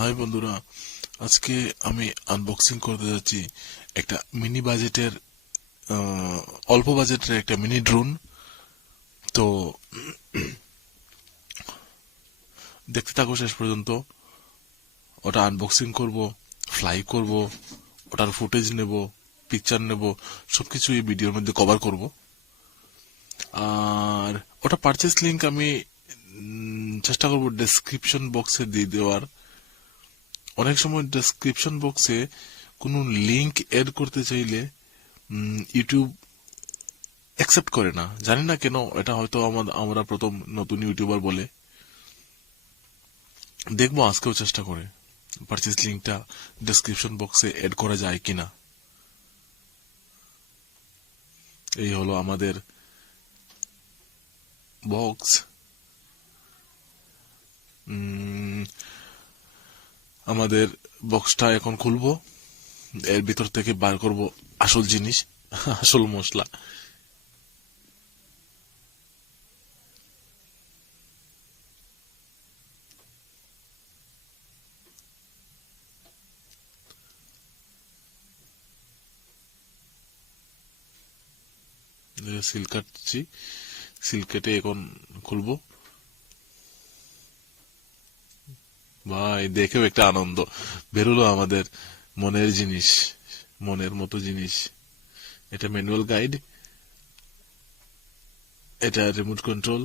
High বন্ধুরা, আজকে আমি আনবক্সিং করতে যাচ্ছি একটা মিনি বাজেটের অল্প বাজেটের একটা মিনি ড্রোন। তো দেখতে থাকো শেষ পর্যন্ত। ওটা আনবক্সিং করব, ফ্লাই করব, ওটার ফুটেজ নেব, পিকচার নেব, সবকিছু এই ভিডিওর মধ্যে কভার করব। আর ওটা পারচেস লিংক আমি চেষ্টা করব ডেসক্রিপশন বক্সে দিয়ে দেওয়ার। অনেক সময় ডেসক্রিপশন বক্সে কোনো লিংক এড করতে চাইলে ইউটিউব অ্যাকসেপ্ট করে না, জানি না কেন। এটা হয়তো আমরা প্রথম নতুন ইউটিউবার বলে। দেখবো আজকেও চেষ্টা করে পারচেজ লিংকটা ডেসক্রিপশন বক্সে এড করা যায় কিনা। এই হলো আমাদের বক্স। আমাদের বক্সটা এখন খুলবো, এর ভিতর থেকে বার করব আসল জিনিস, আসল মশলা। সিল কাটছি, সিল কেটে এখন খুলবো। ভাই দেখেও একটা আনন্দ বেরোলো আমাদের মনের জিনিস, মনের মতো জিনিস। এটা ম্যানুয়াল গাইড, এটা রিমোট কন্ট্রোল,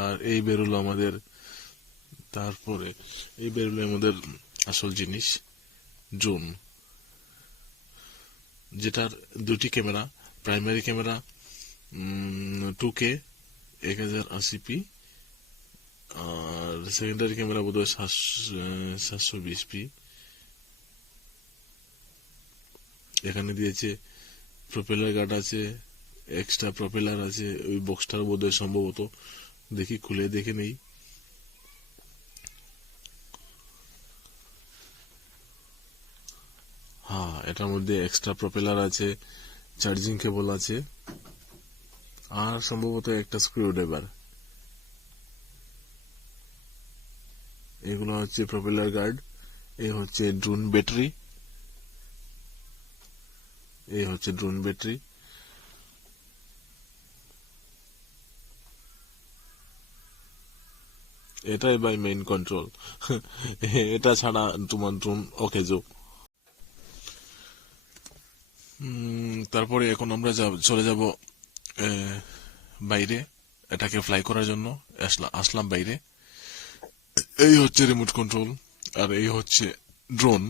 আর এই বেরোলো আমাদের, তারপরে এই বেরোলো আমাদের আসল জিনিস ড্রোন, যেটার দুটি camera. Primary camera 2K 1080p, আর সেকেন্ডারি ক্যামেরা বোধহয় 720p। এখানে দিয়েছে প্রপেলার গার্ড আছে, এক্সট্রা প্রপেলার আছে ওই বক্সটার বোধহয়, সম্ভবত। দেখি খুলে দেখে নেই। হ্যাঁ, এটার মধ্যে এক্সট্রা প্রপেলার আছে, চার্জিং কেবল আছে, আর সম্ভবত একটা স্ক্রু ড্রাইভার। এগুলো হচ্ছে প্রপেলার গার্ড। এই হচ্ছে ড্রোন ব্যাটারি, এই হচ্ছে ড্রোন ব্যাটারি। এটাই বাই মেইন কন্ট্রোল। এটা ছাড়া তোমার ড্রোন অকেজো। তারপরে এখন আমরা চলে যাব বাইরে, এটাকে ফ্লাই করার জন্য আসলাম বাইরে। এই হচ্ছে রিমোট কন্ট্রোল, আর এই হচ্ছে ড্রোন।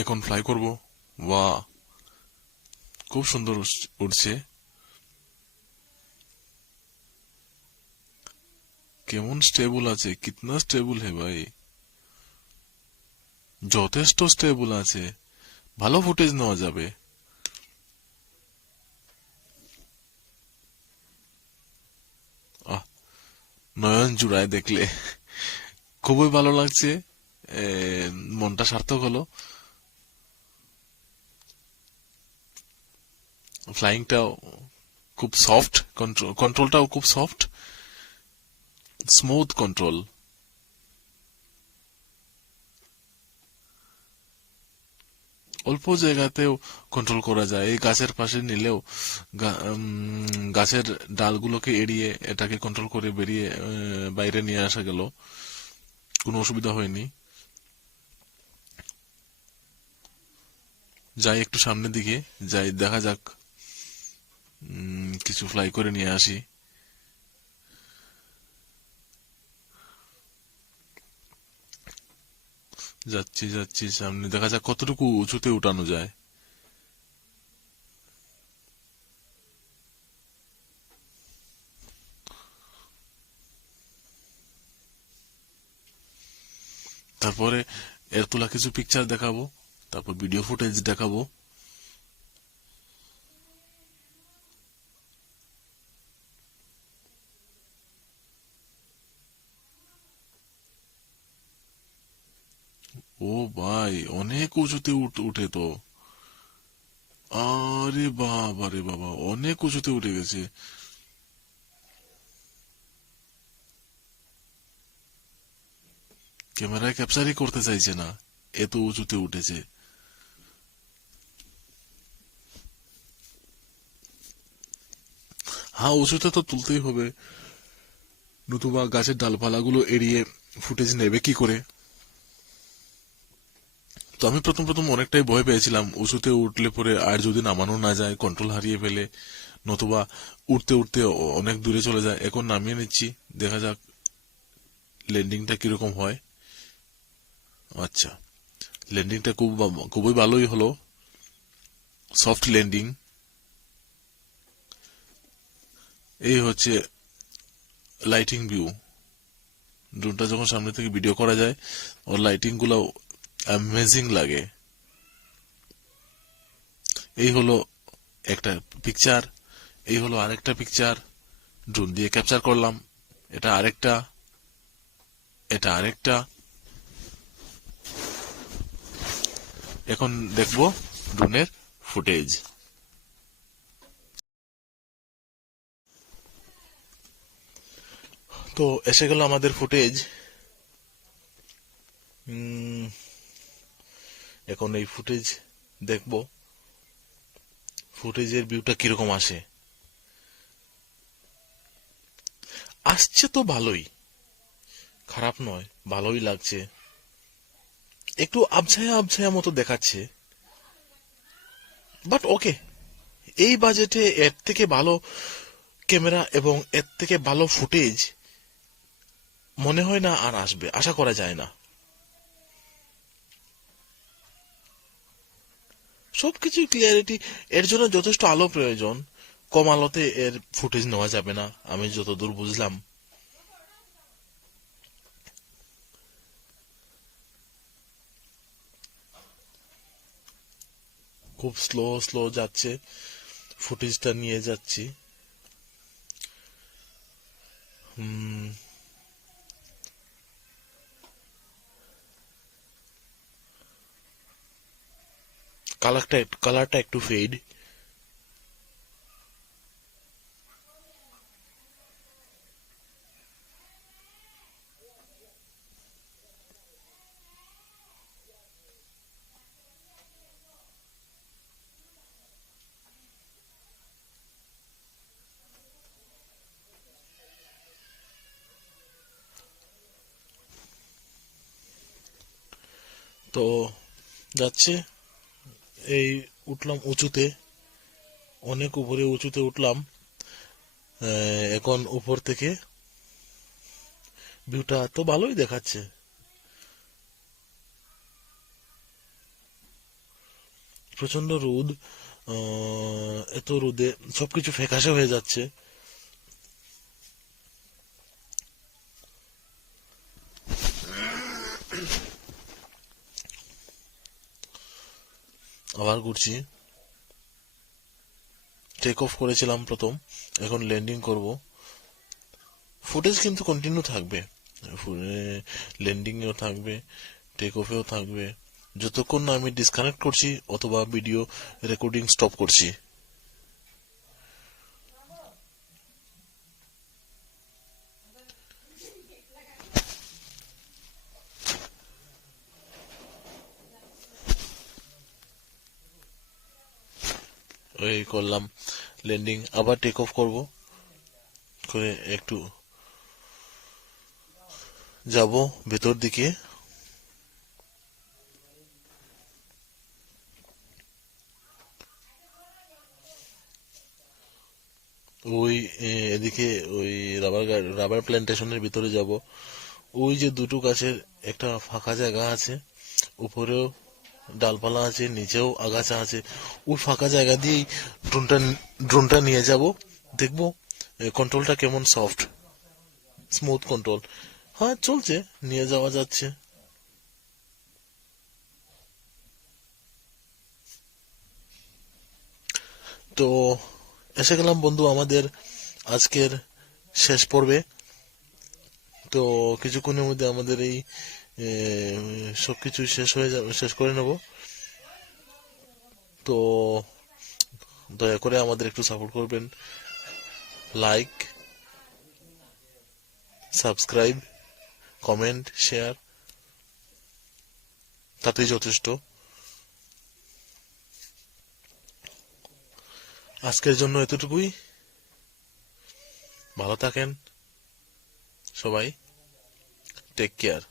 এখন ফ্লাই করব। বাহ, খুব সুন্দর উঠছে। কেমন স্টেবল আছে, কিতনা স্টেবল হে ভাই, যথেষ্ট স্টেবল আছে, ভালো ফুটেজ নেওয়া যাবে। আহ, নয়ন জুড়ায় দেখলে খুবই ভালো লাগছে। মনটা সার্থক হলো। ফ্লাইংটাও খুব সফট, কন্ট্রোলটাও খুব সফট, স্মুথ কন্ট্রোল। অল্প জায়গাতেও কন্ট্রোল করা যায়। এই গাছের পাশে নিলেও গাছের ডালগুলোকে এড়িয়ে এটাকে কন্ট্রোল করে বেরিয়ে বাইরে নিয়ে আসা গেল, কোনো অসুবিধা হয়নি। যাই একটু সামনের দিকে, যাই দেখা যাক, কিছু ফ্লাই করে নিয়ে আসি। যাচ্ছি যাচ্ছি সামনে, দেখা যাক কতটুকু উঁচুতে উঠানো যায়। তারপরে এর তোলা কিছু পিকচার দেখাবো, তারপর ভিডিও ফুটেজ দেখাবো। ও ভাই, অনেক উঁচুতে উঠে তো। আরে বাবা রে বাবা, অনেক উঁচুতে উঠে গেছে। ক্যামেরায় ক্যাপচারই করতে চাইছে না, এত উঁচুতে উঠেছে। হ্যাঁ, উঁচুতে তো তুলতেই হবে, নতুবা গাছের ডালপালাগুলো এড়িয়ে ফুটেজ নেবে কি করে। তো আমি প্রথম প্রথম অনেকটাই ভয় পেয়েছিলাম, উঁচুতে উঠলে পরে আর যদি নামানো না যায়, কন্ট্রোল হারিয়ে ফেলে, নতুবা উঠতে উঠতে অনেক দূরে চলে যায়। এখন নামিয়ে নিচ্ছি, দেখা যাক ল্যান্ডিংটা কিরকম হয়। আচ্ছা, ল্যান্ডিংটা খুবই ভালোই হলো, সফট ল্যান্ডিং। এই হচ্ছে লাইটিং ভিউ। ড্রোনটা যখন সামনে থেকে ভিডিও করা যায়, ওর লাইটিং গুলো অ্যামেজিং লাগে। এই হলো একটা পিকচার, এই হলো আরেকটা পিকচার, ড্রোন দিয়ে ক্যাপচার করলাম। এটা আরেকটা, এটা আরেকটা। এখন দেখবো ড্রোনের ফুটেজ। তো এসে গেল আমাদের ফুটেজ। এখন এই ফুটেজ দেখবো, ফুটেজের ভিউটা কিরকম আসে। আসছে তো ভালোই, খারাপ নয়, ভালোই লাগছে। একটু আবছায়া আবছায়া মতো দেখাচ্ছে, বাট ওকে। এই বাজেটে এর থেকে ভালো ক্যামেরা এবং এর থেকে ভালো ফুটেজ মনে হয় না আর আসবে, আশা করা যায় না। সবকিছু ক্লিয়ারিটি, এর জন্য যথেষ্ট আলো প্রয়োজন। কম আলোতে এর ফুটেজ নেওয়া যাবে না, আমি যতদূর বুঝলাম। খুব স্লো স্লো যাচ্ছে, ফুটেজটা নিয়ে যাচ্ছি। কালারটা একটু ফেড। তো যাচ্ছে, এই উঠলাম উঁচুতে, অনেক উপরে উঁচুতে উঠলাম। এখন উপর থেকে ভিউটা তো ভালোই দেখাচ্ছে। প্রচন্ড রোদ, এত রোদে সবকিছু ফ্যাকাশে হয়ে যাচ্ছে। আবার ঘুরছি, টেক অফ করেছিলাম প্রথম, এখন ল্যান্ডিং করব। ফুটেজ কিন্তু কন্টিনিউ থাকবে, ল্যান্ডিং এও থাকবে, টেক অফেও থাকবে, যতক্ষণ না আমি ডিসকানেক্ট করছি অথবা ভিডিও রেকর্ডিং স্টপ করছি। ওই করলাম ল্যান্ডিং, আবার টেক অফ করব, করে একটু যাব ভেতর দিকে। ওই এদিকে ওই রাবার প্ল্যান্টেশনের ভিতরে যাব। ওই যে দুটো গাছের একটা ফাঁকা জায়গা আছে, উপরেও ডালপালা আছে, নিচেও আগাছা আছে। ওই ফাঁকা জায়গা দিয়েই ড্রোনটা ড্রোনটা নিয়ে যাব, দেখবো কন্ট্রোলটা কেমন, সফট স্মুথ কন্ট্রোল। হ্যাঁ, চলছে, নিয়ে যাওয়া যাচ্ছে। তো এসে গেলাম বন্ধু আমাদের আজকের শেষ পর্বে। তো কিছুক্ষণের মধ্যে আমাদের এই সবকিছু শেষ করে নেব। তো দয়া করে আমাদের একটু সাপোর্ট করবেন, লাইক, সাবস্ক্রাইব, কমেন্ট, শেয়ার, তাতেই যথেষ্ট। আজকের জন্য এতটুকুই। ভালো থাকেন সবাই, টেক কেয়ার।